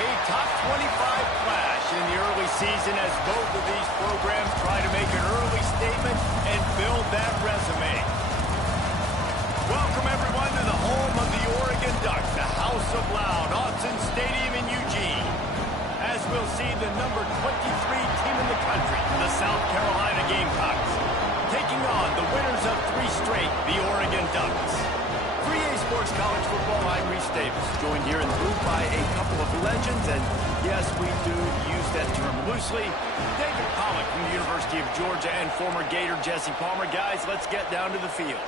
A top 25 clash in the early season as both of these programs try to make an early statement and build that resume. Welcome, everyone, to the home of the Oregon Ducks, the House of Loud, Autzen Stadium in Eugene. As we'll see the number 23 team in the country, the South Carolina Gamecocks, taking on the winners of 3 straight, the Oregon Ducks. 3A Sports College Football, I'm Reese Davis, joined here in the booth by a couple of legends, and yes, we do use that term loosely. David Pollack from the University of Georgia and former Gator Jesse Palmer. Guys, let's get down to the field.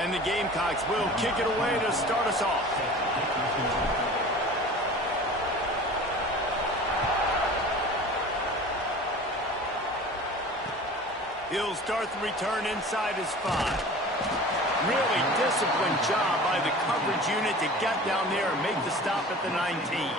And the Gamecocks will kick it away to start us off. He'll start the return inside his 5. Really disciplined job by the coverage unit to get down there and make the stop at the 19.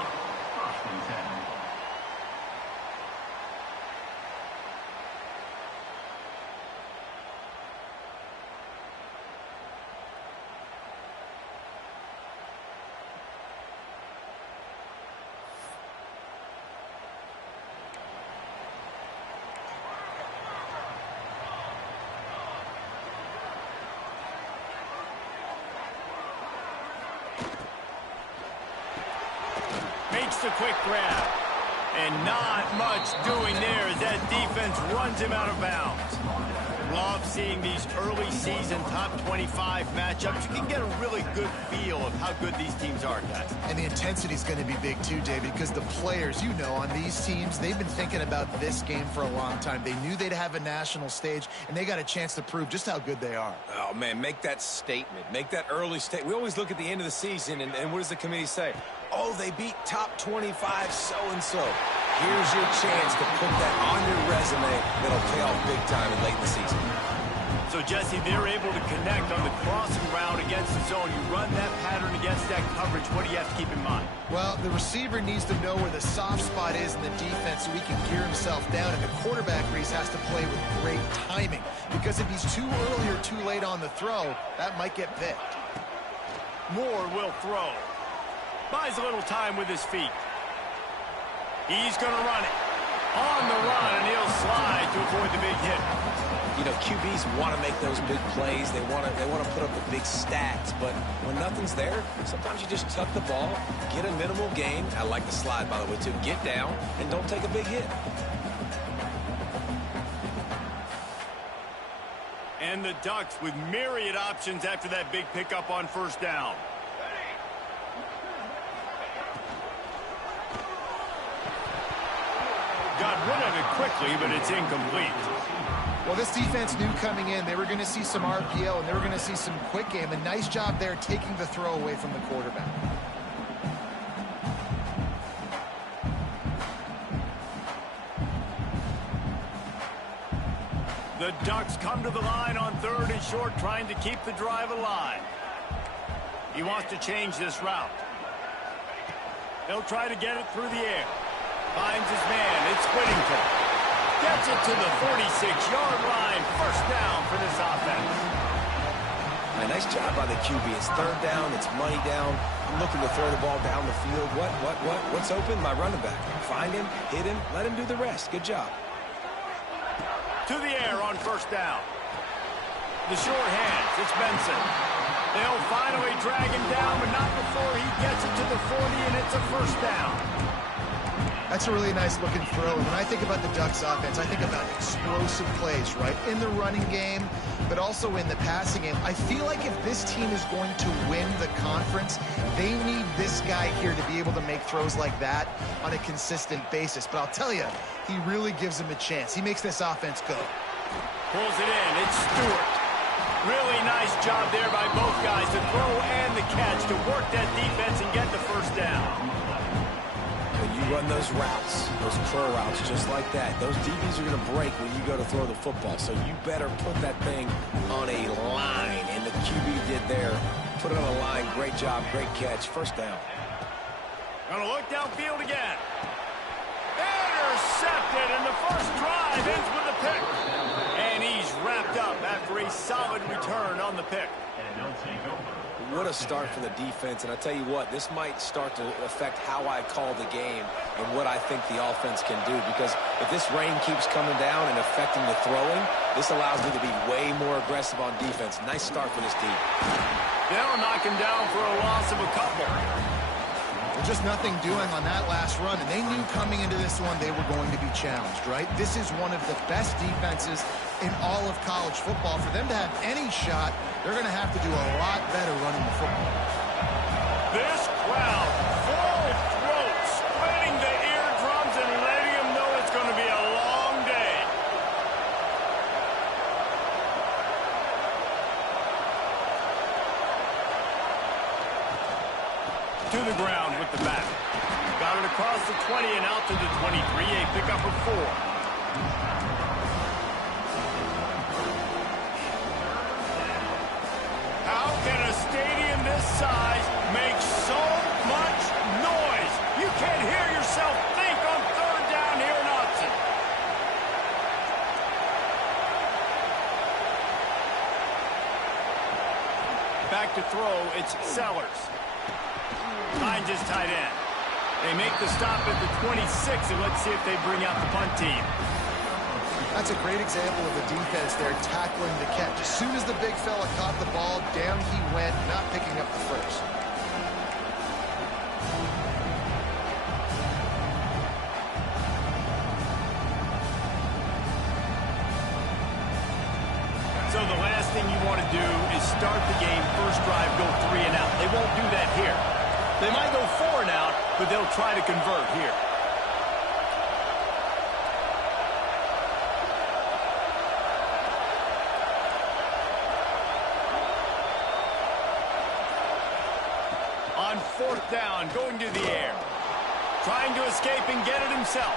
Makes the quick grab. And not much doing there as that defense runs him out of bounds. Love seeing these early season top 25 matchups. You can get a really good feel of how good these teams are, guys. And the intensity is going to be big too, David, because the players, you know, on these teams, they've been thinking about this game for a long time. They knew they'd have a national stage, and they got a chance to prove just how good they are. Oh, man, make that statement. Make that early statement. We always look at the end of the season, and what does the committee say? Oh, they beat top 25 so-and-so. Here's your chance to put that on your resume that'll pay off big time late in the season. So, Jesse, they're able to connect on the crossing route against the zone. You run that pattern against that coverage. What do you have to keep in mind? Well, the receiver needs to know where the soft spot is in the defense so he can gear himself down, and the quarterback, Reese, has to play with great timing, because if he's too early or too late on the throw, that might get picked. Moore will throw. Buys a little time with his feet. He's going to run it. On the run, and he'll slide to avoid the big hit. You know, QBs want to make those big plays. They want to put up the big stats. But when nothing's there, sometimes you just tuck the ball, get a minimal gain. I like the slide, by the way, too. Get down and don't take a big hit. And the Ducks with myriad options after that big pickup on first down. Got rid of it quickly, but it's incomplete. Well, this defense knew coming in they were going to see some RPO, and they were going to see some quick game. A nice job there taking the throw away from the quarterback. The Ducks come to the line on 3rd and short, trying to keep the drive alive. He wants to change this route. They'll try to get it through the air. Finds his man. It's Whittington. Gets it to the 46-yard line. First down for this offense. A nice job by the QB. It's 3rd down. It's money down. I'm looking to throw the ball down the field. What's open? My running back. Find him, hit him, let him do the rest. Good job. To the air on first down. The short hands. It's Benson. They'll finally drag him down, but not before he gets it to the 40, and it's a first down. That's a really nice looking throw. And when I think about the Ducks offense, I think about explosive plays, right? In the running game, but also in the passing game. I feel like if this team is going to win the conference, they need this guy here to be able to make throws like that on a consistent basis. But I'll tell you, he really gives them a chance. He makes this offense go. Pulls it in. It's Stewart. Really nice job there by both guys, the throw and the catch, to work that defense and get the first down. You run those routes, those curl routes just like that. Those DBs are going to break when you go to throw the football. So you better put that thing on a line. And the QB did there put it on the line. Great job, great catch. First down. Gonna look downfield again. Intercepted, and the first drive ends with a pick. And he's wrapped up after a solid return on the pick. What a start for the defense, and I tell you what, this might start to affect how I call the game and what I think the offense can do, because if this rain keeps coming down and affecting the throwing, this allows me to be way more aggressive on defense. Nice start for this team. They'll knock him down for a loss of a couple. Just nothing doing on that last run, and they knew coming into this one they were going to be challenged, right? This is one of the best defenses in all of college football. For them to have any shot, they're going to have to do a lot better running the football. This crowd, full throat, spreading the eardrums and letting them know it's going to be a long day. To the ground with the back. Got it across the 20 and out to the 23, a pickup of 4. How can a stadium this size make so much noise? You can't hear yourself think on third down here in Autzen. Back to throw, it's Sellers. Finds his tight end. They make the stop at the 26, and let's see if they bring out the punt team. That's a great example of the defense there tackling the catch. As soon as the big fella caught the ball, down he went, not picking up the first. So the last thing you want to do is start the game, first drive, go 3 and out. They won't do that here. They might go 4 and out, but they'll try to convert here. On 4th down, going to the air. Trying to escape and get it himself.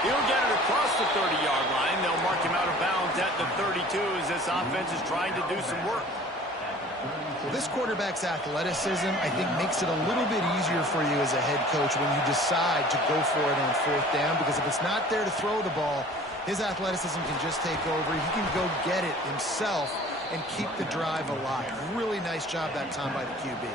He'll get it across the 30-yard line. They'll mark him out of bounds at the 32 as this offense is trying to do some work. Well, this quarterback's athleticism, I think, makes it a little bit easier for you as a head coach when you decide to go for it on 4th down, because if it's not there to throw the ball, his athleticism can just take over. He can go get it himself and keep the drive alive. Really nice job that time by the QB.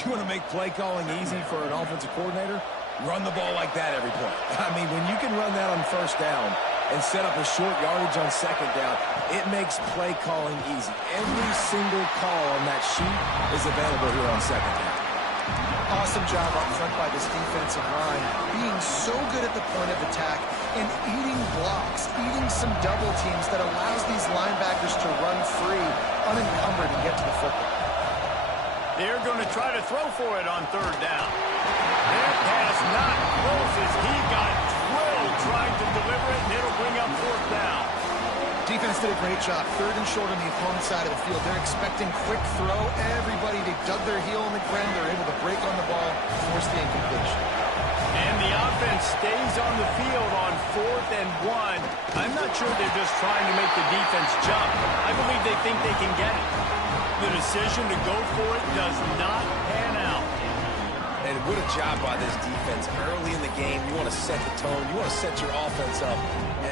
You want to make play calling easy for an offensive coordinator? Run the ball like that every point. I mean, when you can run that on 1st down and set up a short yardage on 2nd down, it makes play calling easy. Every single call on that sheet is available here on 2nd down. Awesome job up front by this defensive line, being so good at the point of attack and eating blocks, eating some double teams that allows these linebackers to run free, unencumbered, and get to the football. They're going to try to throw for it on 3rd down. Their pass not close as he got drilled trying to deliver it, and it'll bring up 4th down. Defense did a great job. 3rd and short on the opponent's side of the field. They're expecting quick throw. Everybody, they dug their heel in the ground. They're able to break on the ball, force the incompletion. And the offense stays on the field on 4th and 1. I'm not sure they're just trying to make the defense jump. I believe they think they can get it. The decision to go for it does not pan out. And what a job by this defense. Early in the game, you want to set the tone. You want to set your offense up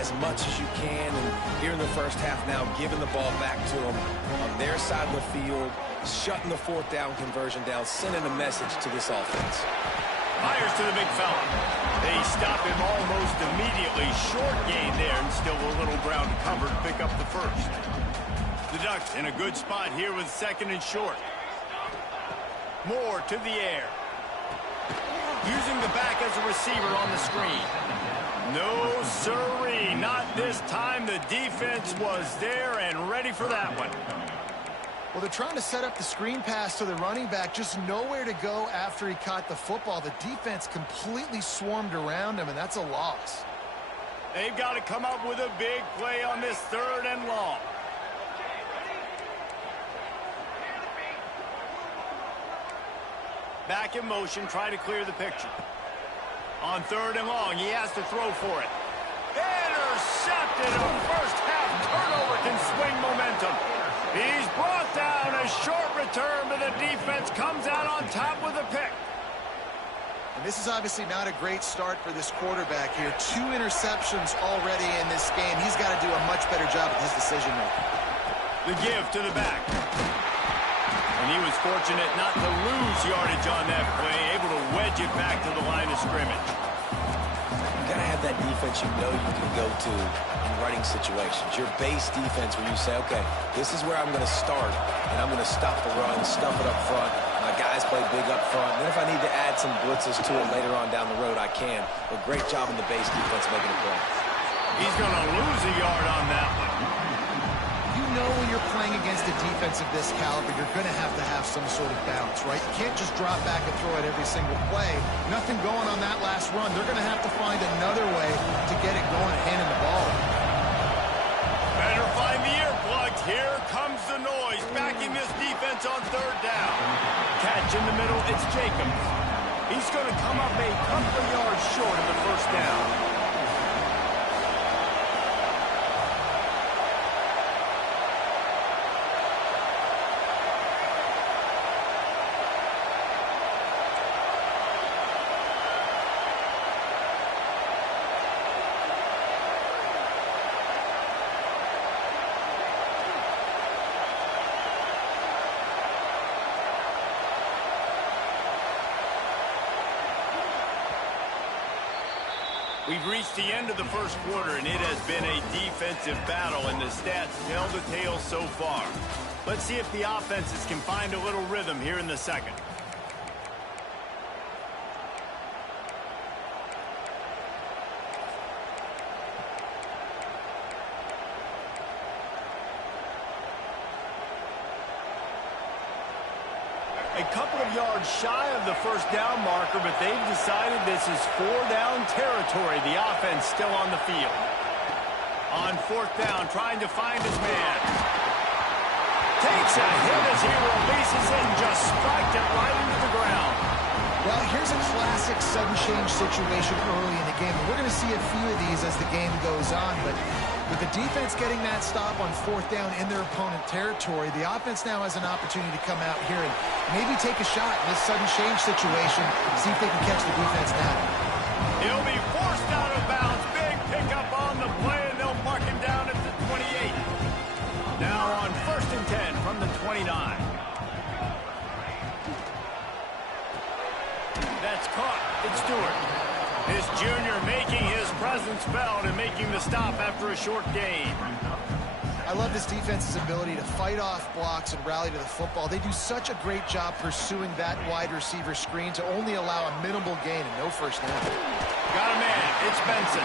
as much as you can. And here in the first half now, giving the ball back to them on their side of the field, shutting the 4th down conversion down, sending a message to this offense. Fires to the big fella. They stop him almost immediately. Short gain there, and still a little ground covered. Pick up the first. The Ducks in a good spot here with 2nd and short. Moore to the air. Using the back as a receiver on the screen. No, sirree. Not this time. The defense was there and ready for that one. Well, they're trying to set up the screen pass to the running back. Just nowhere to go after he caught the football. The defense completely swarmed around him, and that's a loss. They've got to come up with a big play on this 3rd and long. Back in motion, try to clear the picture. On 3rd and long, he has to throw for it. Intercepted. A first half turnover can swing momentum. He's brought down a short the defense comes out on top with a pick. And this is obviously not a great start for this quarterback here. 2 interceptions already in this game. He's got to do a much better job with his decision-making. The give to the back. And he was fortunate not to lose yardage on that play, able to wedge it back to the line of scrimmage. You got to have that defense you know you can go to in running situations. Your base defense where you say, okay, this is where I'm going to start, and I'm going to stop the run, stuff it up front. My guys play big up front. Then if I need to add some blitzes to it later on down the road, I can. But great job in the base defense making a play. He's going to lose a yard on that one. You know when you're playing against a defense of this caliber, you're going to have some sort of bounce, right? You can't just drop back and throw it every single play. Nothing going on that last run. They're going to have to find another way to get it going and handing the ball. Better find the earplugs. Here comes the noise, backing this defense on 3rd down. Catch in the middle, it's Jacobs. He's going to come up a couple of yards short of the 1st down. We've reached the end of the 1st quarter, and it has been a defensive battle, and the stats tell the tale so far. Let's see if the offenses can find a little rhythm here in the 2nd. A couple of yards shy of the 1st down marker, but they've decided this is 4-down territory. The offense still on the field. On 4th down, trying to find his man. Takes a hit as he releases it and just spiked it right into the ground. Well, here's a classic sudden change situation early in the game. And we're going to see a few of these as the game goes on, but with the defense getting that stop on 4th down in their opponent territory, the offense now has an opportunity to come out here and maybe take a shot in this sudden change situation, see if they can catch the defense now. He'll be forced out of bounds. Big pickup on the play, and they'll mark him down at the 28. Now on 1st and 10 from the 29. That's caught. It's Stewart. This junior making his presence felt and making the stop after a short gain. I love this defense's ability to fight off blocks and rally to the football. They do such a great job pursuing that wide receiver screen to only allow a minimal gain and no 1st down. Got a man. It's Benson.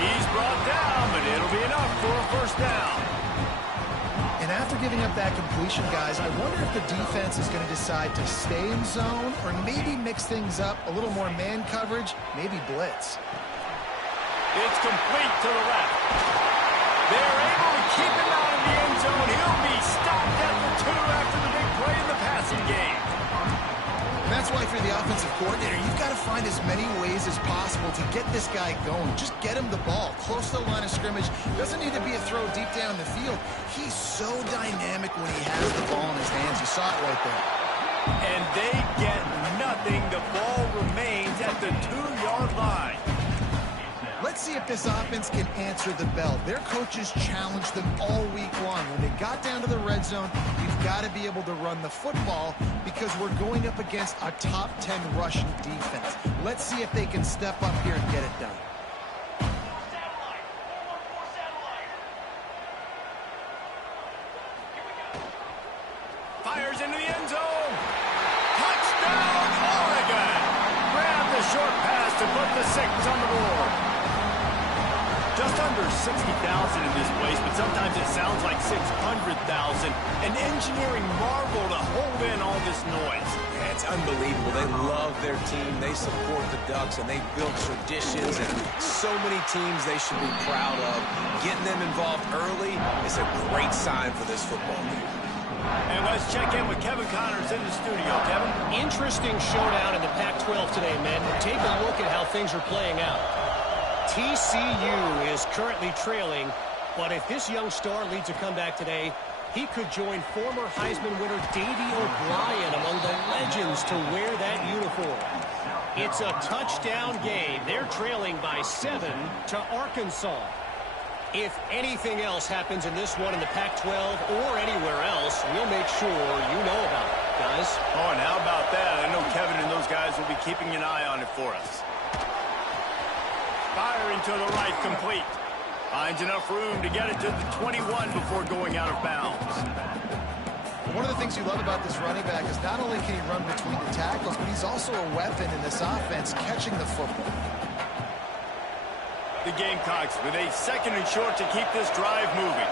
He's brought down, but it'll be enough for a 1st down. And after giving up that completion, guys, I wonder if the defense is going to decide to stay in zone or maybe mix things up, a little more man coverage, maybe blitz. It's complete to the left. They're able to keep him out of the end zone. He'll be stopped at the 2 after the big play in the passing game. And that's why for the offensive coordinator, you've got to find as many ways as possible to get this guy going. Just get him the ball close to the line of scrimmage. Doesn't need to be a throw deep down the field. He's so dynamic when he has the ball in his hands. You saw it right there. And they get nothing. The ball remains at the 2-yard line. Let's see if this offense can answer the bell. Their coaches challenged them all week long. When they got down to the red zone, you've got to be able to run the football because we're going up against a top 10 rushing defense. Let's see if they can step up here and get it done. Fires into the end zone. Touchdown, Oregon. Grab the short pass to put the 6 on the board. Just under 60,000 in this place, but sometimes it sounds like 600,000. An engineering marvel to hold in all this noise. Yeah, it's unbelievable. They love their team. They support the Ducks, and they build traditions, and so many teams they should be proud of. Getting them involved early is a great sign for this football team. And let's check in with Kevin Connors in the studio. Kevin? Interesting showdown in the Pac-12 today, men. Take a look at how things are playing out. TCU is currently trailing, but if this young star leads a comeback today, He could join former Heisman winner Davey O'Brien among the legends to wear that uniform. It's a touchdown game. They're trailing by 7 to Arkansas. If anything else happens in this one in the Pac-12 or anywhere else, we'll make sure you know about it, guys. Oh, and how about that? I know Kevin and those guys will be keeping an eye on it for us. Firing to the right, complete. Finds enough room to get it to the 21 before going out of bounds. One of the things you love about this running back is not only can he run between the tackles, but he's also a weapon in this offense catching the football. The Gamecocks with a 2nd and short to keep this drive moving.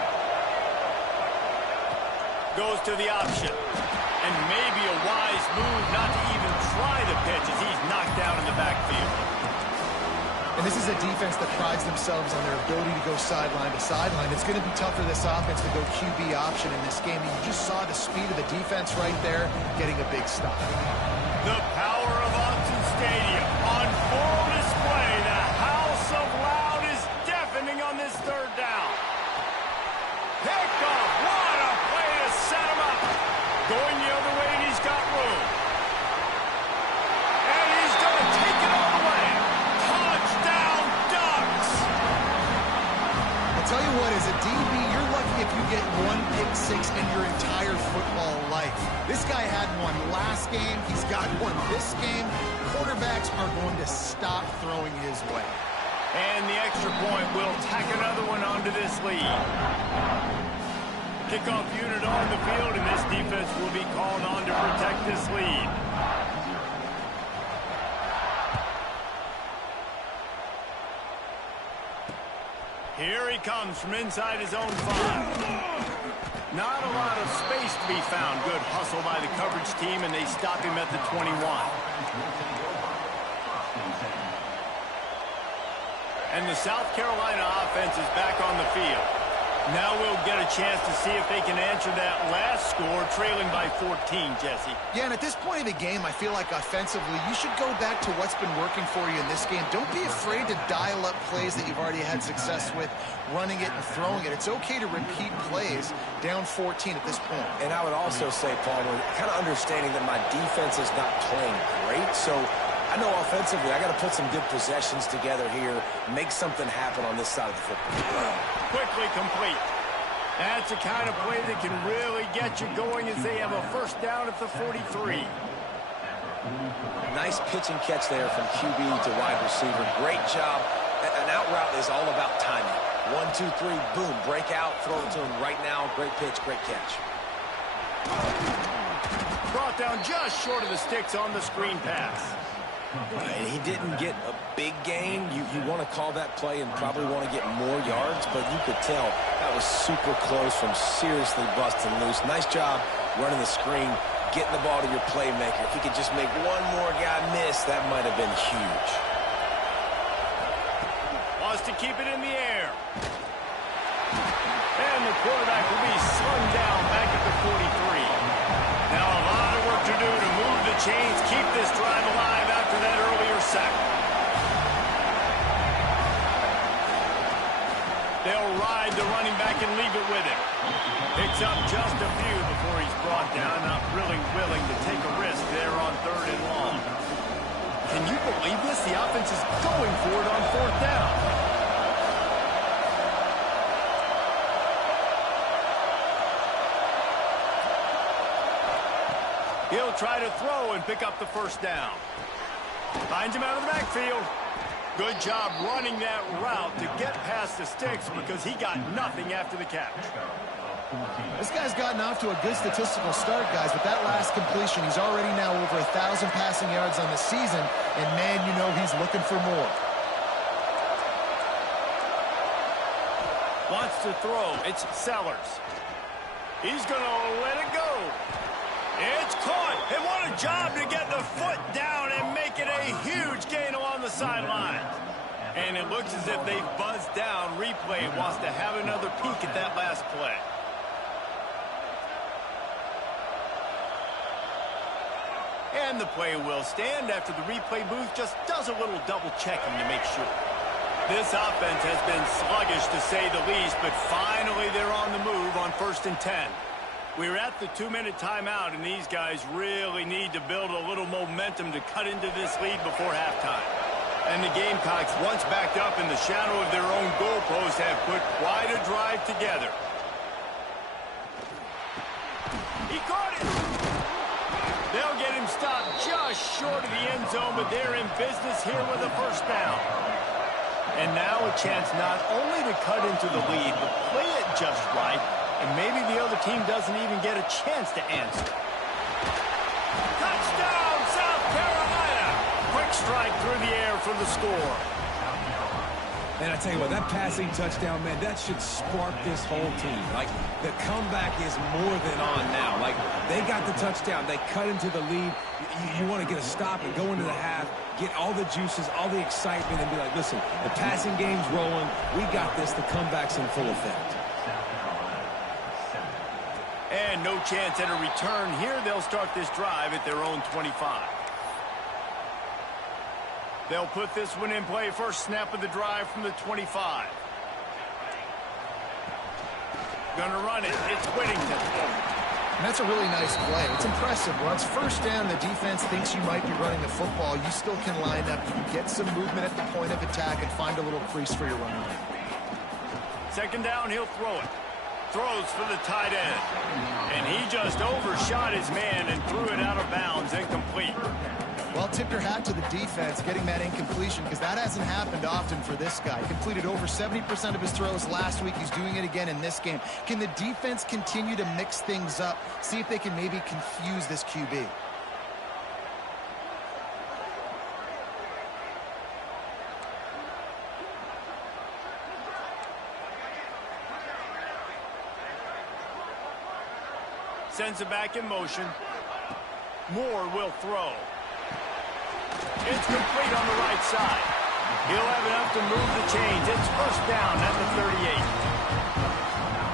Goes to the option. And maybe a wise move not to even try the pitch as he's knocked down in the backfield. And this is a defense that prides themselves on their ability to go sideline to sideline. It's going to be tough for this offense to go QB option in this game. You just saw the speed of the defense right there getting a big stop. The power of Autzen Stadium on full display. The House of Loud is deafening on this 3rd down. Pickoff. What a play to set him up. Going the other way, and he's got room. And he's going to take it all the way. Touchdown, Ducks. I'll tell you what, as a DB, you're lucky if you get 1 pick six in your entire football life. This guy had one last game. He's got one this game. Quarterbacks are going to stop throwing his way. And the extra point will tack another one onto this lead. Kickoff unit on the field, and this defense will be called on to protect this lead. Here he comes from inside his own 5. Not a lot of space to be found. Good hustle by the coverage team, and they stop him at the 21. And the South Carolina offense is back on the field. Now we'll get a chance to see if they can answer that last score, trailing by 14, Jesse. Yeah, and at this point of the game, I feel like offensively, you should go back to what's been working for you in this game. Don't be afraid to dial up plays that you've already had success with, running it and throwing it. It's okay to repeat plays down 14 at this point. And I would also say, Palmer, kind of understanding that my defense is not playing great, so I know offensively I got to put some good possessions together here, make something happen on this side of the football. Quickly complete. That's the kind of play that can really get you going as they have a 1st down at the 43. Nice pitch and catch there from QB to wide receiver. Great job. An out route is all about timing. 1, 2, 3, boom, break out, throw it to him right now. Great pitch, great catch. Brought down just short of the sticks on the screen pass. And he didn't get a big gain. You want to call that play and probably want to get more yards, but you could tell that was super close from seriously busting loose. Nice job running the screen, getting the ball to your playmaker. If he could just make one more guy miss, that might have been huge. Wants to keep it in the air. And the quarterback will be slung down back at the 43. Now a lot of work to do to move the chains, keep this drive alive after that earlier sack. They'll ride the running back and leave it with him. Picks up just a few before he's brought down, not really willing to take a risk there on 3rd and long. Can you believe this? The offense is going for it on 4th down. He'll try to throw and pick up the 1st down. Finds him out of the backfield. Good job running that route to get past the sticks because he got nothing after the catch. This guy's gotten off to a good statistical start, guys. With that last completion, he's already now over 1,000 passing yards on the season, and man, you know he's looking for more. Wants to throw. It's Sellers. He's going to let it go. It's caught. And what a job to get the foot down and make it a huge gain along the sideline. And it looks as if they've buzzed down. Replay wants to have another peek at that last play. And the play will stand after the replay booth just does a little double checking to make sure. This offense has been sluggish to say the least, but finally they're on the move on 1st and 10. We're at the 2-minute timeout, and these guys really need to build a little momentum to cut into this lead before halftime. And the Gamecocks, once backed up in the shadow of their own goalpost, have put quite a drive together. He caught it! They'll get him stopped just short of the end zone, but they're in business here with a first down. And now a chance not only to cut into the lead, but play it just right, and maybe the other team doesn't even get a chance to answer. Touchdown, South Carolina! Quick strike through the air for the score. And I tell you what, that passing touchdown, man, that should spark this whole team. Like, the comeback is more than on now. Like, they got the touchdown. They cut into the lead. You want to get a stop and go into the half, get all the juices, all the excitement, and be like, listen, the passing game's rolling. We got this. The comeback's in full effect. And no chance at a return here. They'll start this drive at their own 25. They'll put this one in play. First snap of the drive from the 25. Gonna run it. It's Whittington. And that's a really nice play. It's impressive. Once first down, the defense thinks you might be running the football. You still can line up. You can get some movement at the point of attack and find a little crease for your running back. Second down, he'll throw it. Throws for the tight end. And he just overshot his man and threw it out of bounds, incomplete. Well, tip your hat to the defense getting that incompletion, because that hasn't happened often for this guy. Completed over 70% of his throws last week. He's doing it again in this game. Can the defense continue to mix things up? See if they can maybe confuse this QB. Sends it back in motion. Moore will throw. It's complete on the right side. He'll have enough to move the chains. It's first down at the 38.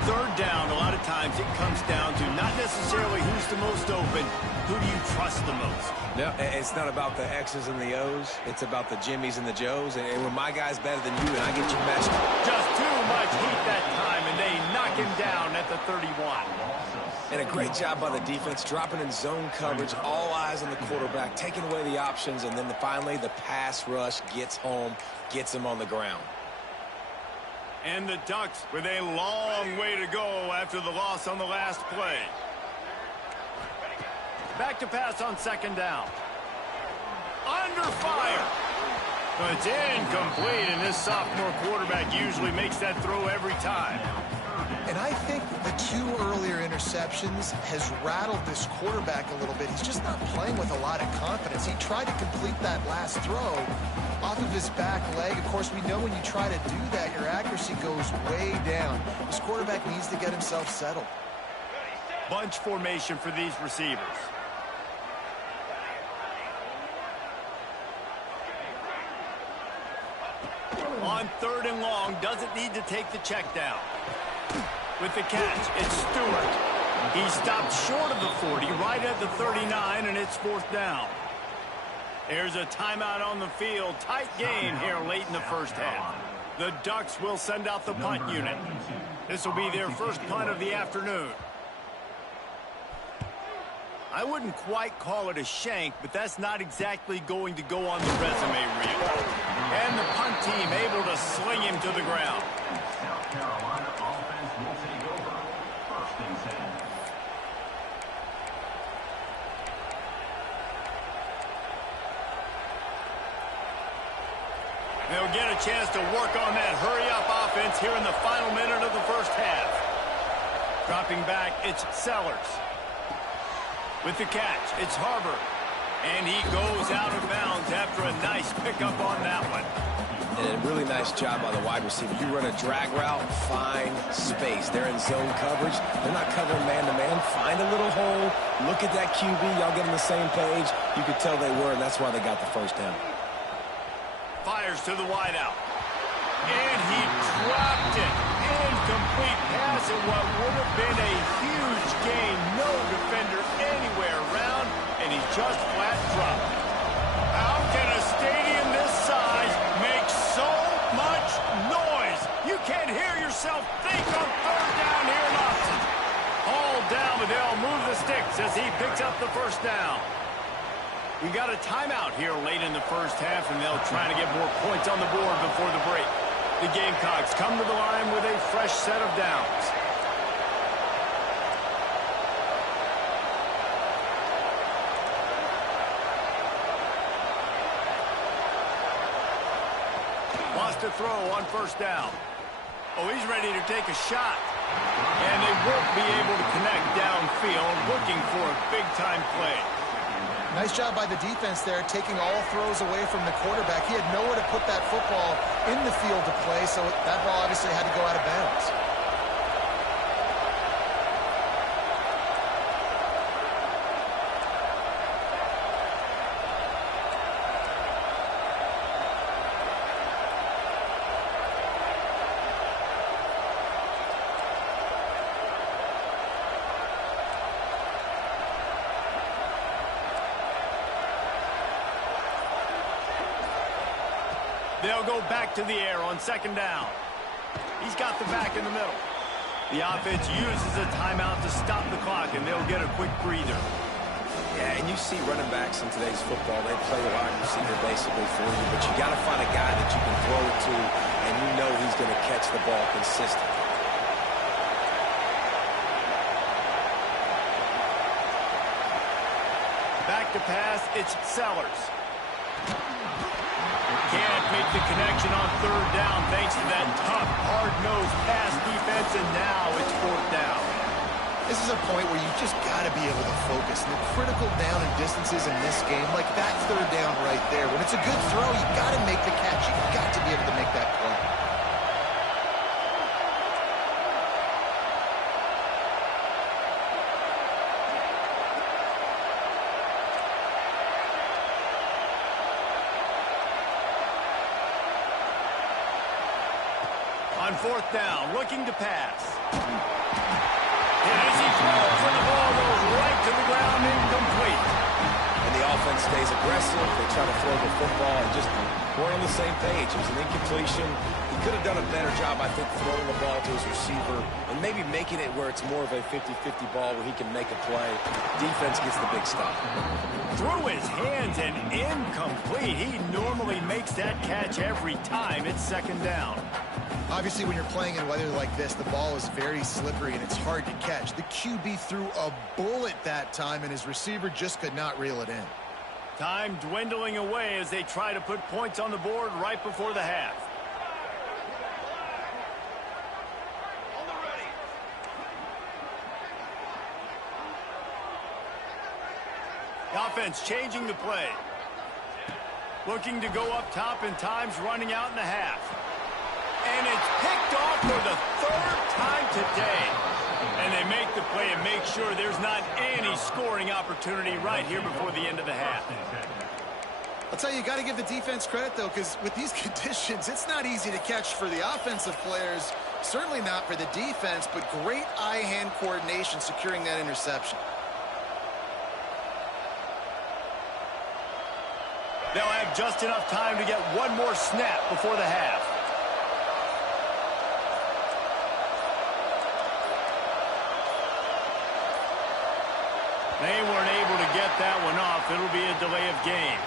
Third down, a lot of times it comes down to not necessarily who's the most open, who do you trust the most? No, it's not about the X's and the O's. It's about the Jimmys and the Joes. And when my guy's better than you and I get you matched up. Just too much heat that time, and they knock him down at the 31. And a great job by the defense, dropping in zone coverage, all eyes on the quarterback, taking away the options, and then finally the pass rush gets home, gets him on the ground. And the Ducks with a long way to go after the loss on the last play. Back to pass on second down. Under fire. But it's incomplete, and this sophomore quarterback usually makes that throw every time. And I think the two earlier interceptions has rattled this quarterback a little bit. He's just not playing with a lot of confidence. He tried to complete that last throw off of his back leg. Of course, we know when you try to do that, your accuracy goes way down. This quarterback needs to get himself settled. Bunch formation for these receivers. On third and long, doesn't need to take the check down. With the catch, it's Stewart. He stopped short of the 40, right at the 39, and it's fourth down. There's a timeout on the field. Tight game here late in the first half. The Ducks will send out the punt unit. This will be their first punt of the afternoon. I wouldn't quite call it a shank, but that's not exactly going to go on the resume reel. And the punt team able to sling him to the ground. South Carolina offense will take over. First and 10. They'll get a chance to work on that hurry-up offense here in the final minute of the first half. Dropping back, it's Sellers. With the catch, it's Harbor. And he goes out of bounds after a nice pickup on that one. And a really nice job by the wide receiver. You run a drag route, find space. They're in zone coverage. They're not covering man-to-man. Find a little hole. Look at that QB. Y'all get on the same page. You could tell they were, and that's why they got the first down. Fires to the wideout. And he dropped it. Incomplete pass in what would have been a huge gain. No defender anywhere around, and he just flat dropped. How can a stadium this size make so much points as he picks up the first down. We got a timeout here late in the first half, and they'll try to get more points on the board before the break. The Gamecocks come to the line with a fresh set of downs. Lost a throw on first down. Oh, he's ready to take a shot. And they won't be able to connect downfield, looking for a big-time play. Nice job by the defense there, taking all throws away from the quarterback. He had nowhere to put that football in the field to play, so that ball obviously had to go out of bounds. They'll go back to the air on second down. He's got the back in the middle. The offense uses a timeout to stop the clock, and they'll get a quick breather. Yeah, and you see running backs in today's football, they play a wide receiver basically for you, but you got to find a guy that you can throw it to, and you know he's going to catch the ball consistently. Back to pass, it's Sellers. Can't make the connection on third down thanks to that tough, hard-nosed pass defense, and now it's fourth down. This is a point where you just got to be able to focus. The critical down and distances in this game, like that third down right there, when it's a good throw, you got to make the catch. You got to be able to make that play. On fourth down, looking to pass. And as he throws, and the ball goes right to the ground, incomplete. And the offense stays aggressive. They try to throw the football and just weren't on the same page. It was an incompletion. He could have done a better job, I think, throwing the ball to his receiver and maybe making it where it's more of a 50-50 ball where he can make a play. Defense gets the big stop. Through his hands and incomplete. He normally makes that catch every time. It's second down. Obviously, when you're playing in weather like this, the ball is very slippery and it's hard to catch. The QB threw a bullet that time, and his receiver just could not reel it in. Time dwindling away as they try to put points on the board right before the half. The offense changing the play. Looking to go up top, and time's running out in the half. And it's picked off for the third time today. And they make the play and make sure there's not any scoring opportunity right here before the end of the half. I'll tell you, you got to give the defense credit, though, because with these conditions, it's not easy to catch for the offensive players. Certainly not for the defense, but great eye-hand coordination securing that interception. They'll have just enough time to get one more snap before the half. They weren't able to get that one off. It'll be a delay of game.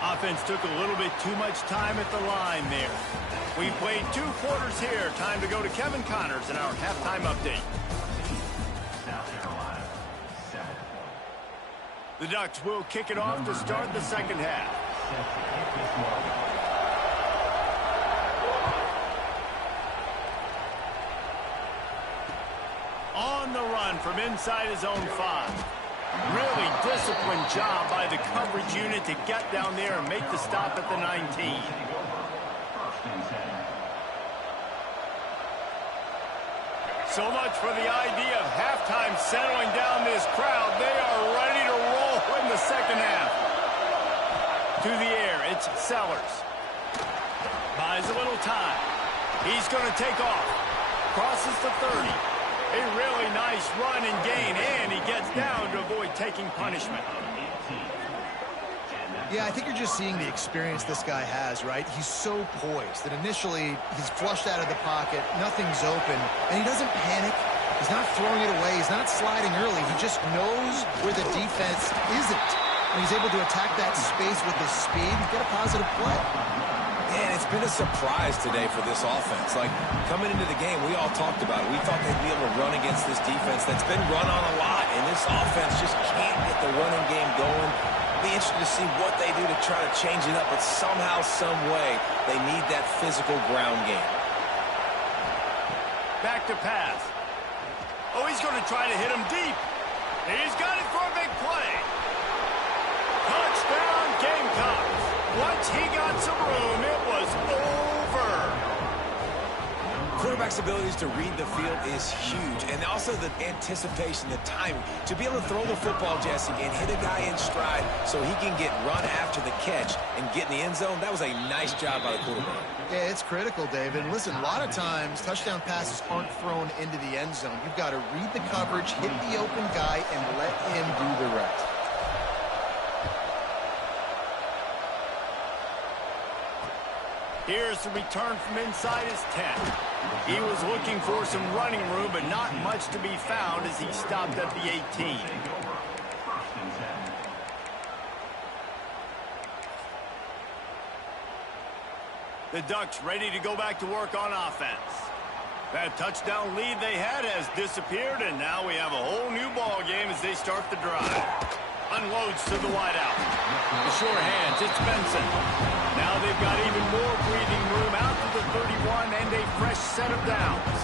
Offense took a little bit too much time at the line there. We played 2 quarters here. Time to go to Kevin Connors in our halftime update. South Carolina, 7 points. The Ducks will kick it off to start the second half. Set to kick this one. On the run from inside his own 5. Really disciplined job by the coverage unit to get down there and make the stop at the 19. First and 10. So much for the idea of halftime settling down this crowd. They are ready to roll in the second half. To the air, it's Sellers. Buys a little time. He's going to take off. Crosses the 30. A really nice run and gain, and he gets down to avoid taking punishment. Yeah, I think you're just seeing the experience this guy has, right? He's so poised that initially he's flushed out of the pocket, nothing's open, and he doesn't panic. He's not throwing it away. He's not sliding early. He just knows where the defense isn't. And he's able to attack that space with his speed and get a positive play. And it's been a surprise today for this offense. Like, coming into the game, we all talked about it. We thought they'd be able to run against this defense that's been run on a lot, and this offense just can't get the running game going. Be interested to see what they do to try to change it up, but somehow, some way, they need that physical ground game. Back to pass. Oh, he's going to try to hit him deep. He's got it for a big play. Touchdown, Gamecocks. Once he got some room, it was over. Quarterback's abilities to read the field is huge, and also the anticipation, the timing. To be able to throw the football, Jesse, and hit a guy in stride so he can get run after the catch and get in the end zone, that was a nice job by the quarterback. Yeah, it's critical, David. And listen, a lot of times, touchdown passes aren't thrown into the end zone. You've got to read the coverage, hit the open guy, and let him do the rest. Here's the return from inside his 10. He was looking for some running room, but not much to be found as he stopped at the 18. The Ducks ready to go back to work on offense. That touchdown lead they had has disappeared, and now we have a whole new ball game as they start the drive. Unloads to the wideout. The sure hands, it's Benson. Now they've got even more breathing room out to the 31 and a fresh set of downs.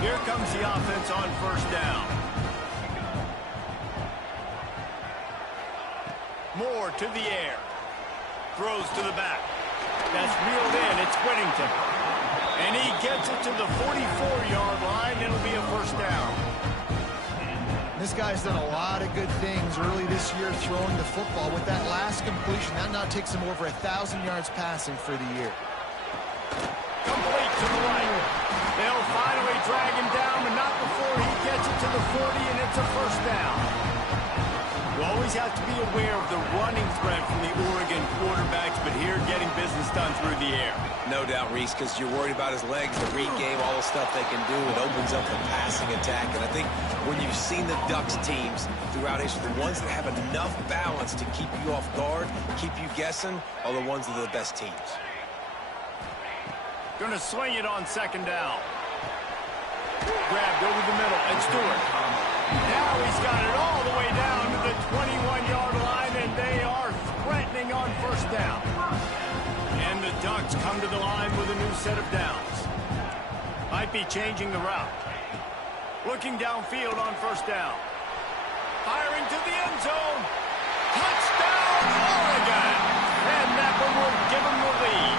Here comes the offense on first down. Moore to the air. Throws to the back. That's reeled in. It's Whittington. And he gets it to the 44-yard line. It'll be a first down. This guy's done a lot of good things early this year throwing the football. With that last completion, that now takes him over 1,000 yards passing for the year. Complete to the right. They'll finally drag him down, but not before he gets it to the 40, and it's a first down. You always have to be aware of the running threat from the Oregon quarterbacks, but here getting business done through the air. No doubt, Reese, because you're worried about his legs, the read game, all the stuff they can do. It opens up the passing attack. And I think when you've seen the Ducks teams throughout history, the ones that have enough balance to keep you off guard, keep you guessing, are the ones that are the best teams. Going to swing it on second down. Grabbed over the middle, and Stewart. Now he's got it all the way down to the 21-yard line, and they are threatening on first down. And the Ducks come to the line with a new set of downs. Might be changing the route. Looking downfield on first down. Firing to the end zone. Touchdown, Oregon! And that one will give them the lead.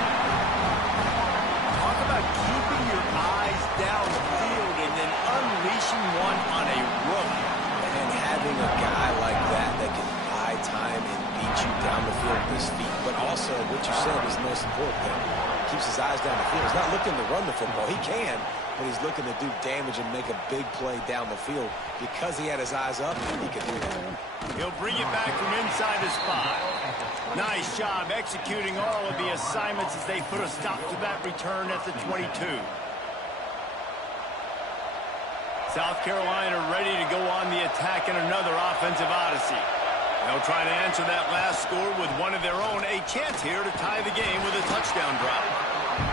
Talk about keeping your eyes downfield and then unleashing one on a rookie. And having a guy like that that can buy time and beat you down the field with his feet. But also, what you said is the most important thing. Keeps his eyes down the field. He's not looking to run the football. He can, but he's looking to do damage and make a big play down the field. Because he had his eyes up, he could do that. He'll bring it back from inside his 5. Nice job executing all of the assignments as they put a stop to that return at the 22. South Carolina ready to go on the attack in another offensive odyssey. They'll try to answer that last score with one of their own. A chance here to tie the game with a touchdown drive.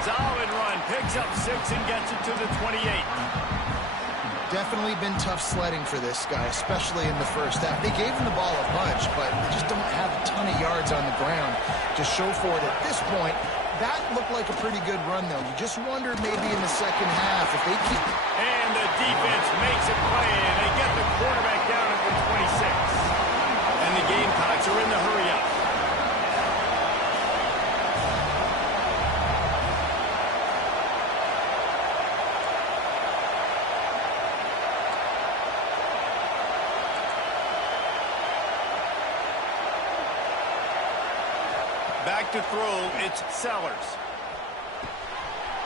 Solid run, picks up 6 and gets it to the 28. Definitely been tough sledding for this guy, especially in the first half. They gave him the ball a bunch, but they just don't have a ton of yards on the ground to show for it at this point. That looked like a pretty good run, though. You just wondered maybe in the second half if they keep... And the defense makes a play, and they get the quarterback down at the 26. And the Gamecocks are in the hurry-up. Back to throw, it's Sellers.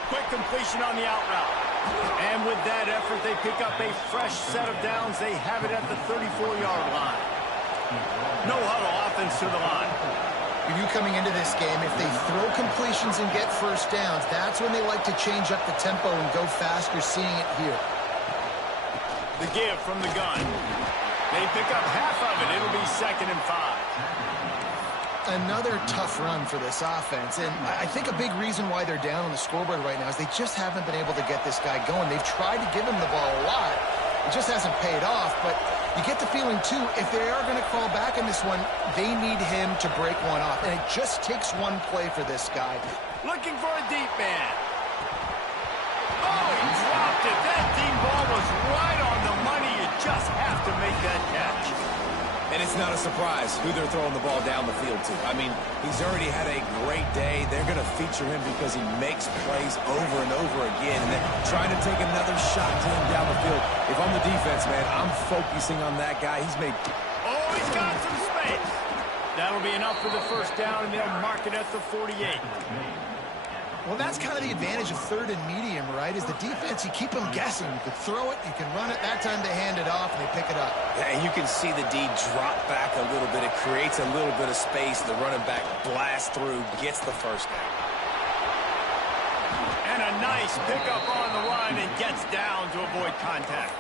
Quick completion on the out route. And with that effort, they pick up a fresh set of downs. They have it at the 34-yard line. No huddle, offense to the line. You coming into this game, if they throw completions and get first downs, that's when they like to change up the tempo and go faster, seeing it here. The give from the gun. They pick up half of it. It'll be 2nd and 5. Another tough run for this offense, and I think a big reason why they're down on the scoreboard right now is they just haven't been able to get this guy going. They've tried to give him the ball a lot. It just hasn't paid off, but you get the feeling, too, if they are going to crawl back in this one, they need him to break one off, and it just takes one play for this guy. Looking for a deep man. Oh, he dropped it. That deep ball was right on the money. You just have to make that catch. And it's not a surprise who they're throwing the ball down the field to. I mean, he's already had a great day. They're going to feature him because he makes plays over and over again. And they're trying to take another shot to him down the field. If I'm the defense, man, I'm focusing on that guy. He's made... Oh, he's got some space. That'll be enough for the first down, and they'll mark it at the 48. Well, that's kind of the advantage of 3rd and medium, right, is the defense, you keep them guessing. You can throw it, you can run it. That time they hand it off, and they pick it up. Yeah, and you can see the D drop back a little bit. It creates a little bit of space. The running back blasts through, gets the first down. And a nice pickup on the line and gets down to avoid contact.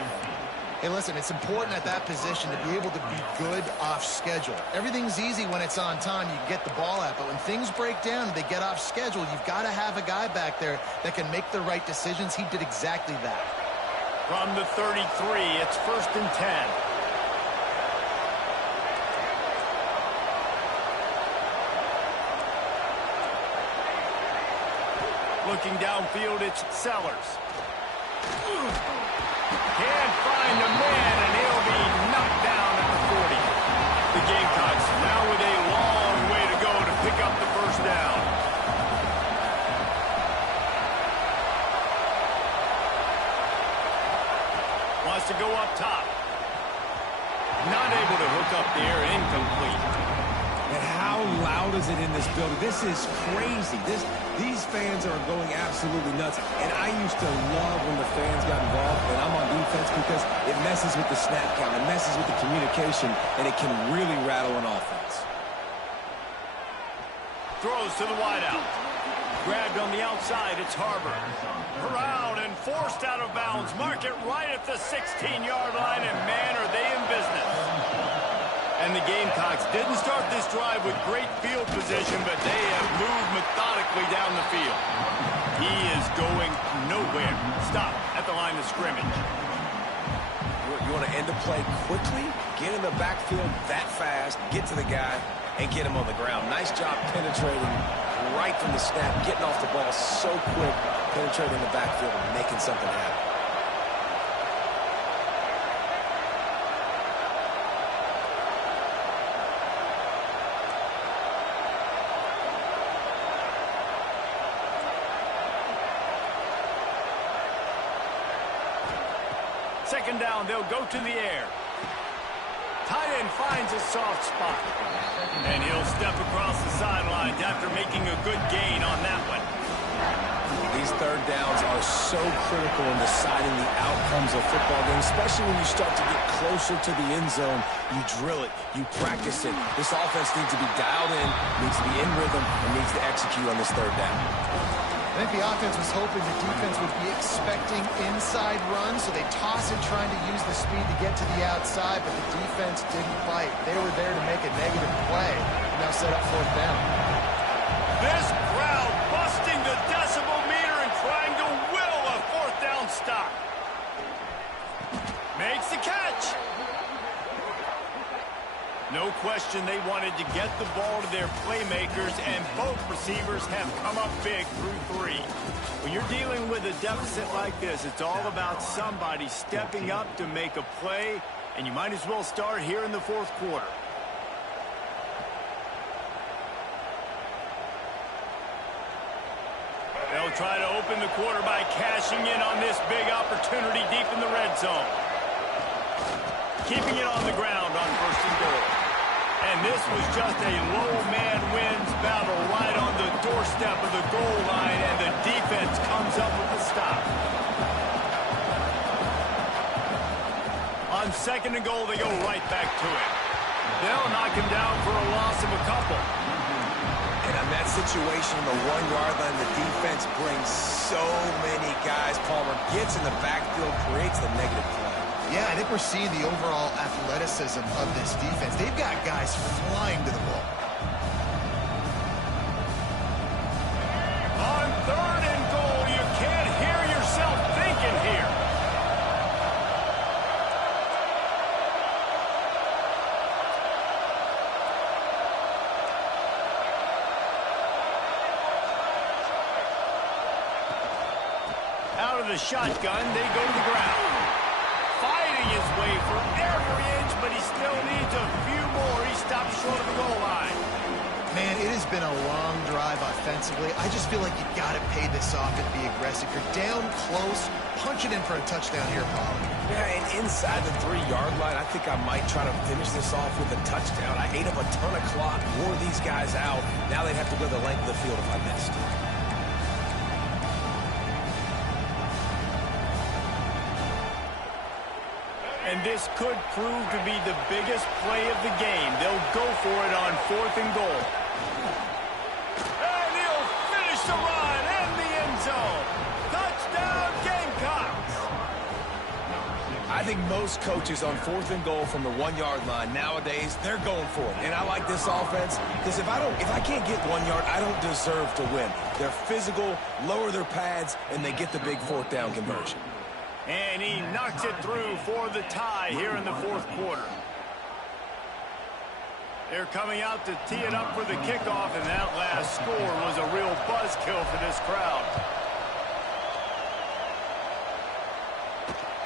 Hey, listen, it's important at that position to be able to be good off schedule. Everything's easy when it's on time. You can get the ball out. But when things break down and they get off schedule, you've got to have a guy back there that can make the right decisions. He did exactly that. From the 33, it's 1st and 10. Looking downfield, it's Sellers. Can't find a man, and he'll be knocked down at the 40. The Gamecocks now with a long way to go to pick up the first down. Wants to go up top. Not able to hook up there, incomplete. And how loud is it in this building? This is crazy. These fans are going absolutely nuts. And I used to love when the fans got involved when I'm on defense because it messes with the snap count. It messes with the communication, and it can really rattle an offense. Throws to the wideout. Grabbed on the outside, it's Harbor. Corralled and forced out of bounds. Mark it right at the 16-yard line, and man, are they in business. And the Gamecocks didn't start this drive with great field position, but they have moved methodically down the field. He is going nowhere. Stop at the line of scrimmage. You want to end the play quickly, get in the backfield that fast, get to the guy, and get him on the ground. Nice job penetrating right from the snap, getting off the ball so quick, penetrating the backfield and making something happen. Second down, they'll go to the air. Tight end finds a soft spot. And he'll step across the sidelines after making a good gain on that one. These third downs are so critical in deciding the outcomes of football games, especially when you start to get closer to the end zone. You drill it, you practice it. This offense needs to be dialed in, needs to be in rhythm, and needs to execute on this third down. I think the offense was hoping the defense would be expecting inside runs, so they toss it trying to use the speed to get to the outside, but the defense didn't fight. They were there to make a negative play, and now set up 4th down. This crowd busting the decibel meter and trying to will a 4th down stop. Makes the catch. No question they wanted to get the ball to their playmakers, and both receivers have come up big through 3. When you're dealing with a deficit like this, it's all about somebody stepping up to make a play, and you might as well start here in the 4th quarter. They'll try to open the quarter by cashing in on this big opportunity deep in the red zone. Keeping it on the ground on 1st and goal. And this was just a low man wins battle right on the doorstep of the goal line, and the defense comes up with the stop. On 2nd and goal, they go right back to it. They'll knock him down for a loss of a couple. And on that situation, the 1-yard line, the defense brings so many guys. Palmer gets in the backfield, creates the negative play. Yeah, I think we're seeing the overall athleticism of this defense. They've got guys flying to the ball. On 3rd and goal, you can't hear yourself thinking here. Out of the shotgun, they go to the ground. Fighting his way for every inch, but he still needs a few more. He stops short of the goal line. Man, it has been a long drive offensively. I just feel like you got to pay this off and be aggressive. You're down close. Punch it in for a touchdown here, Paul. Yeah, and inside the 3-yard line, I think I might try to finish this off with a touchdown. I ate up a ton of clock, wore these guys out. Now they'd have to go the length of the field if I missed. And this could prove to be the biggest play of the game. They'll go for it on 4th and goal. And he'll finish the run in the end zone. Touchdown, Gamecocks! I think most coaches on 4th and goal from the 1-yard line nowadays, they're going for it. And I like this offense because if I can't get 1 yard, I don't deserve to win. They're physical, lower their pads, and they get the big 4th down conversion. And he knocks it through for the tie here in the 4th quarter. They're coming out to tee it up for the kickoff, and that last score was a real buzzkill for this crowd.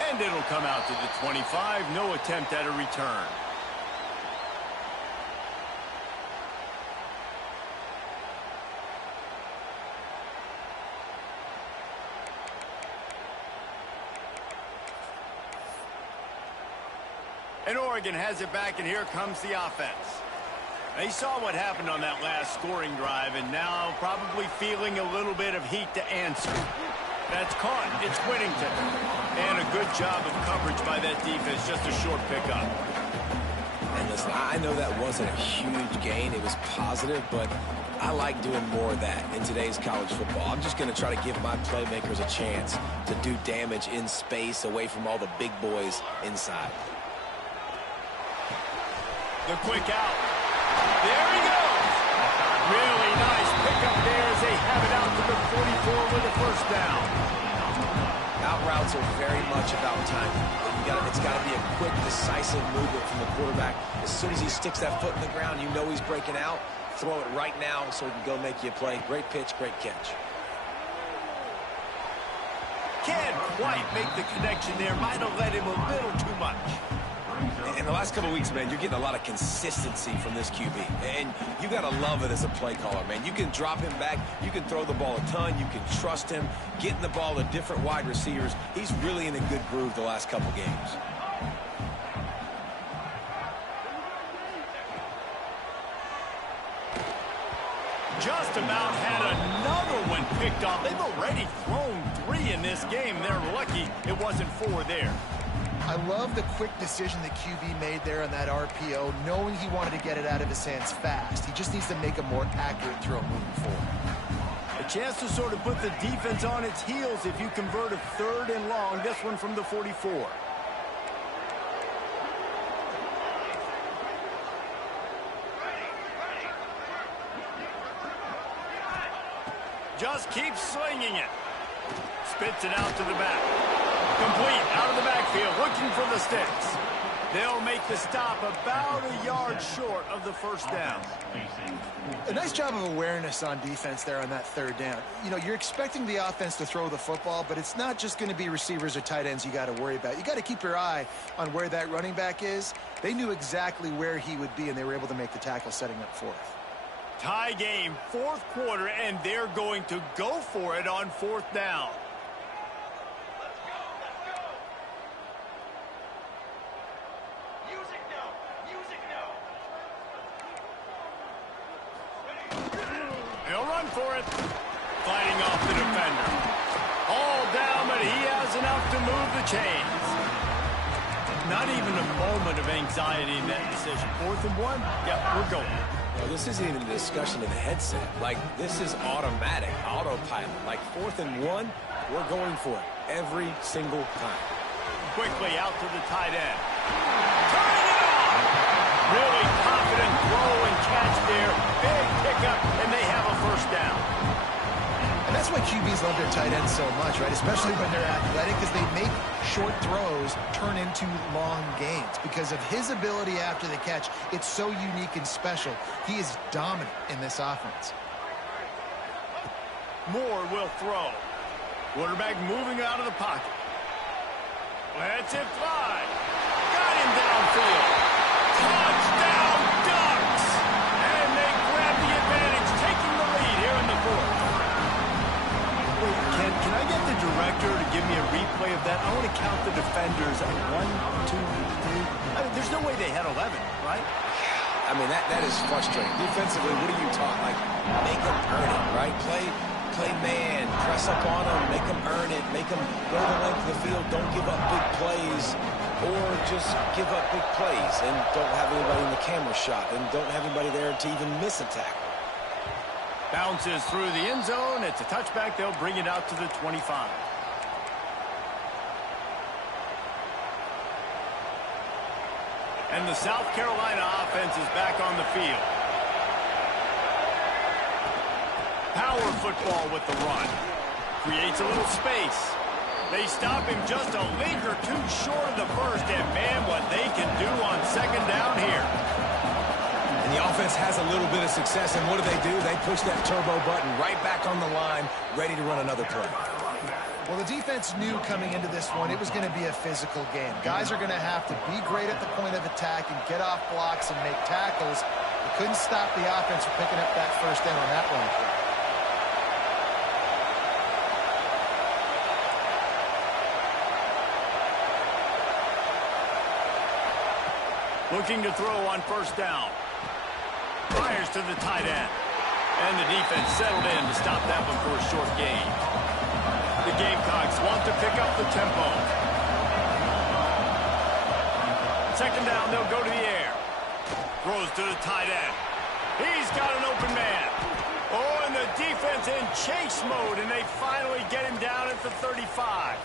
And it'll come out to the 25. No attempt at a return. And Oregon has it back, and here comes the offense. They saw what happened on that last scoring drive, and now probably feeling a little bit of heat to answer. That's caught. It's Whittington. And a good job of coverage by that defense. Just a short pickup. And listen, I know that wasn't a huge gain. It was positive, but I like doing more of that in today's college football. I'm just going to try to give my playmakers a chance to do damage in space away from all the big boys inside. The quick out. There he goes. Really nice pickup there as they have it out to the 44 with a 1st down. Out routes are very much about timing. It's got to be a quick, decisive movement from the quarterback. As soon as he sticks that foot in the ground, you know he's breaking out. Throw it right now so he can go make you a play. Great pitch, great catch. Can't quite make the connection there. Might have let him a little too much. In the last couple of weeks, man, you're getting a lot of consistency from this QB. And you got to love it as a play caller, man. You can drop him back. You can throw the ball a ton. You can trust him. Getting the ball to different wide receivers. He's really in a good groove the last couple games. Just about had another one picked off. They've already thrown 3 in this game. They're lucky it wasn't 4 there. I love the quick decision the QB made there on that RPO, knowing he wanted to get it out of his hands fast. He just needs to make a more accurate throw moving forward. A chance to sort of put the defense on its heels if you convert a 3rd and long. This one from the 44. Just keeps swinging it. Spits it out to the back. Complete out of the backfield, looking for the sticks. They'll make the stop about a yard short of the 1st down. A nice job of awareness on defense there on that 3rd down. You know, you're expecting the offense to throw the football, but it's not just going to be receivers or tight ends you got to worry about. You got to keep your eye on where that running back is. They knew exactly where he would be, and they were able to make the tackle setting up 4th. Tie game, 4th quarter, and they're going to go for it on 4th down. He'll run for it. Fighting off the defender. All down, but he has enough to move the chains. Not even a moment of anxiety in that decision. 4th and 1? Yeah, we're going. Well, this isn't even a discussion in the headset. Like, this is automatic, autopilot. Like, 4th and 1, we're going for it every single time. quickly out to the tight end. Turning it on! Really confident throw and catch there. Big pickup, and they have a first down. And that's why QBs love their tight ends so much, right? Especially when they're athletic, because they make short throws turn into long gains. Because of his ability after the catch, it's so unique and special. He is dominant in this offense. Moore will throw. Quarterback moving out of the pocket. Lets it fly. Got him downfield. Touchdown Ducks! And they grab the advantage, taking the lead here in the fourth. Wait, can I get the director to give me a replay of that? I want to count the defenders. 1, 2, 3. I mean, there's no way they had 11, right? I mean, that is frustrating. Defensively, what are you taught? Like, make them earn it, right? Play man, press up on them, make them earn it, make them go the length of the field, don't give up big plays, or just give up big plays and don't have anybody in the camera shot and don't have anybody there to even miss a tackle. Bounces through the end zone. It's a touchback. They'll bring it out to the 25. And the South Carolina offense is back on the field. Power football with the run. Creates a little space. They stop him just a link or two short of the first, and man, what they can do on second down here. And the offense has a little bit of success, and what do? They push that turbo button right back on the line, ready to run another play. Well, the defense knew coming into this one it was going to be a physical game. Guys are going to have to be great at the point of attack and get off blocks and make tackles. They couldn't stop the offense from picking up that first down on that run play. Looking to throw on first down. Fires to the tight end. And the defense settled in to stop that one for a short gain. The Gamecocks want to pick up the tempo. Second down, they'll go to the air. Throws to the tight end. He's got an open man. Oh, and the defense in chase mode, and they finally get him down at the 35.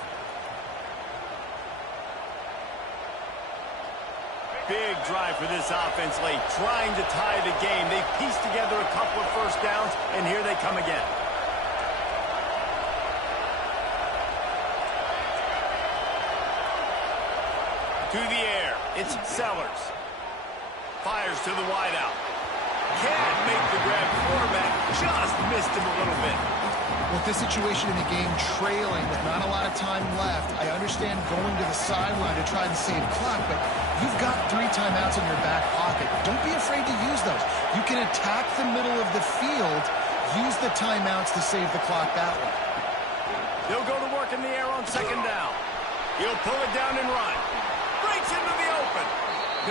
Big drive for this offense late, trying to tie the game. They pieced together a couple of first downs, and here they come again. To the air, it's Sellers. Fires to the wideout. Can't make the grab. Quarterback just missed him a little bit. With this situation in the game trailing with not a lot of time left, I understand going to the sideline to try and save clock, but you've got 3 timeouts in your back pocket. Don't be afraid to use those. You can attack the middle of the field, use the timeouts to save the clock that way. They'll go to work in the air on second down. He'll pull it down and run. Breaks into the open.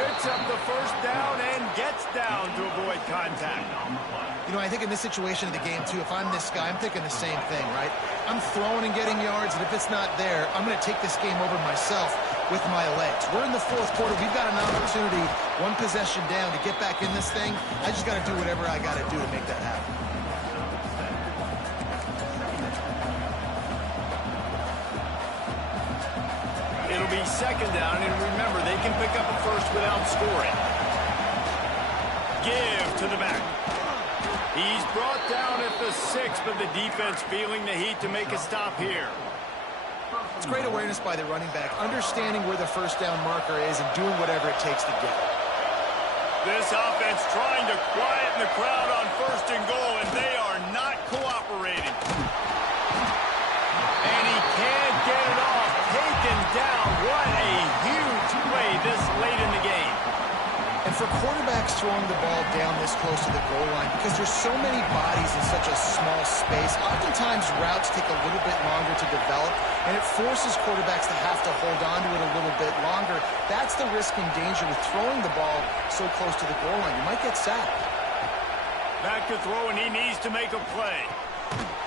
Picks up the first down and gets down to avoid contact. You know, I think in this situation of the game, too, if I'm this guy, I'm thinking the same thing, right? I'm throwing and getting yards, and if it's not there, I'm going to take this game over myself with my legs. We're in the fourth quarter. We've got an opportunity, 1 possession down, to get back in this thing. I just got to do whatever I got to do to make that happen. It'll be second down, and remember, they can pick up a first without scoring. Give to the back. He's brought down at the 6, but the defense feeling the heat to make a stop here. It's great awareness by the running back, understanding where the first down marker is and doing whatever it takes to get it. This offense trying to quieten the crowd on first and goal, and they are not cooperating. And he can't get it off. Taken down. What a huge play this late in the game. And for quarterbacks throwing the ball down this close to the goal line, because there's so many bodies in such a small space, oftentimes routes take a little bit longer to develop, and it forces quarterbacks to have to hold on to it a little bit longer. That's the risk and danger with throwing the ball so close to the goal line. You might get sacked. Back to throw, and he needs to make a play.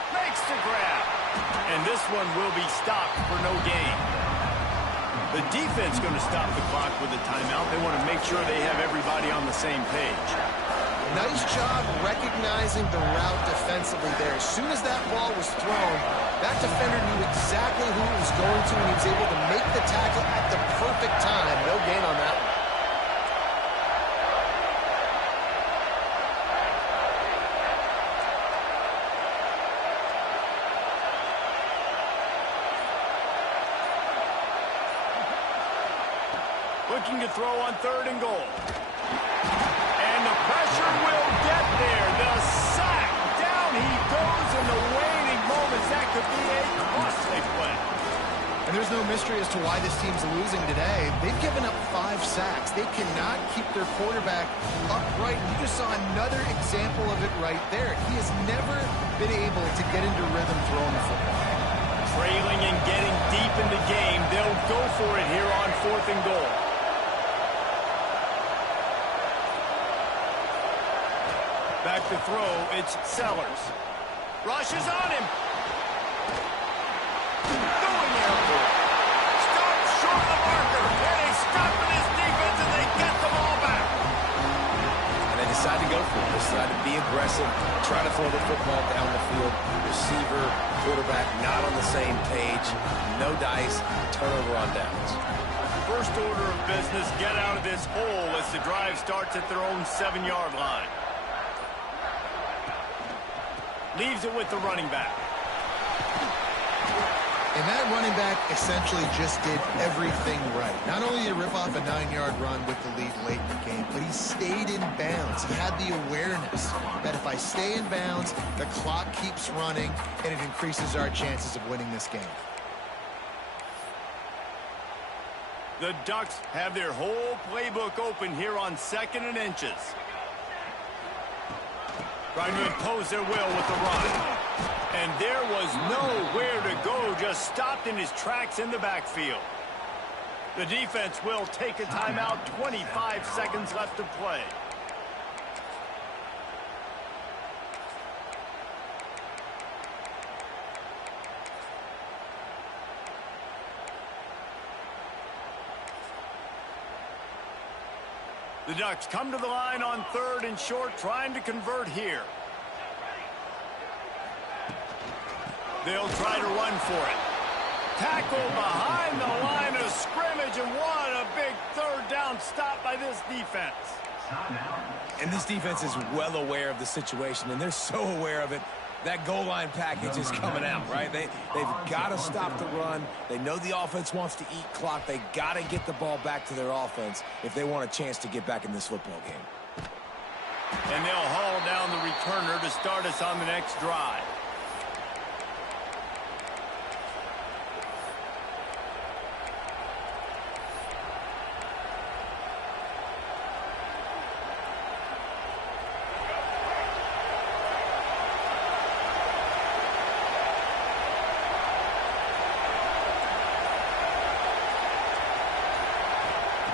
Makes the grab. And this one will be stopped for no gain. The defense going to stop the clock with a timeout. They want to make sure they have everybody on the same page. Nice job recognizing the route defensively there. As soon as that ball was thrown, that defender knew exactly who it was going to, and he was able to make the tackle at the perfect time. No gain on that one. Looking to throw on 3rd and goal. And the pressure will get there. The sack. Down he goes in the waning moments. That could be a costly play. And there's no mystery as to why this team's losing today. They've given up 5 sacks. They cannot keep their quarterback upright. You just saw another example of it right there. He has never been able to get into rhythm throwing the football. Trailing and getting deep in the game. They'll go for it here on 4th and goal. Back to throw, it's Sellers. Rushes on him. Going airborne. Stopped short of the marker. And they stop in his defense and they get the ball back. And they decide to go for it. They decide to be aggressive, try to throw the football down the field. Receiver, quarterback, not on the same page. No dice, turnover on downs. First order of business, get out of this hole as the drive starts at their own 7-yard line. Leaves it with the running back. And that running back essentially just did everything right. Not only did he rip off a 9-yard run with the lead late in the game, but he stayed in bounds. He had the awareness that if I stay in bounds, the clock keeps running, and it increases our chances of winning this game. The Ducks have their whole playbook open here on 2nd and inches. Trying to impose their will with the run. And there was nowhere to go, just stopped in his tracks in the backfield. The defense will take a timeout, 25 seconds left to play. The Ducks come to the line on 3rd and short, trying to convert here. They'll try to run for it. Tackle behind the line of scrimmage, and what a big 3rd down stop by this defense. And this defense is well aware of the situation, and they're so aware of it. That goal line package is coming out, right? They've got to stop the run. They know the offense wants to eat clock. They got to get the ball back to their offense if they want a chance to get back in this football game. And they'll haul down the returner to start us on the next drive.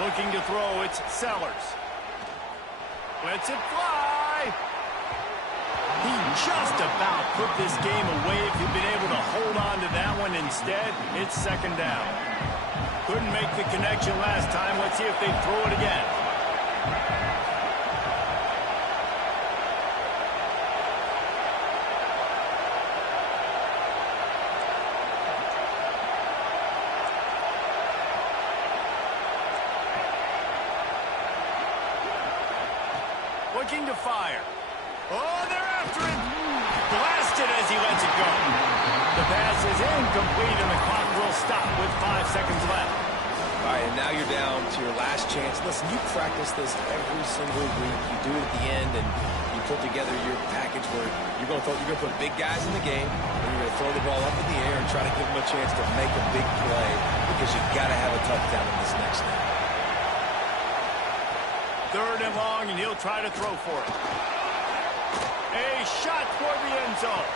Looking to throw, it's Sellers. Lets it fly. He just about put this game away if he'd been able to hold on to that one. Instead, it's 2nd down. Couldn't make the connection last time. Let's see if they throw it again. Looking to fire. Oh, they're after it. Blasted as he lets it go. The pass is incomplete, and the clock will stop with 5 seconds left. All right, and now you're down to your last chance. Listen, you practice this every single week. You do it at the end, and you put together your package where you're going to put big guys in the game, and you're going to throw the ball up in the air and try to give them a chance to make a big play because you've got to have a touchdown in this next game. 3rd and long, and he'll try to throw for it. A shot toward the end zone.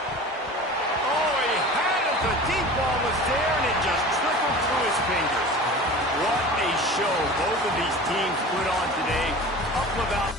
Oh, he had it. The deep ball was there, and it just trickled through his fingers. What a show both of these teams put on today. Up about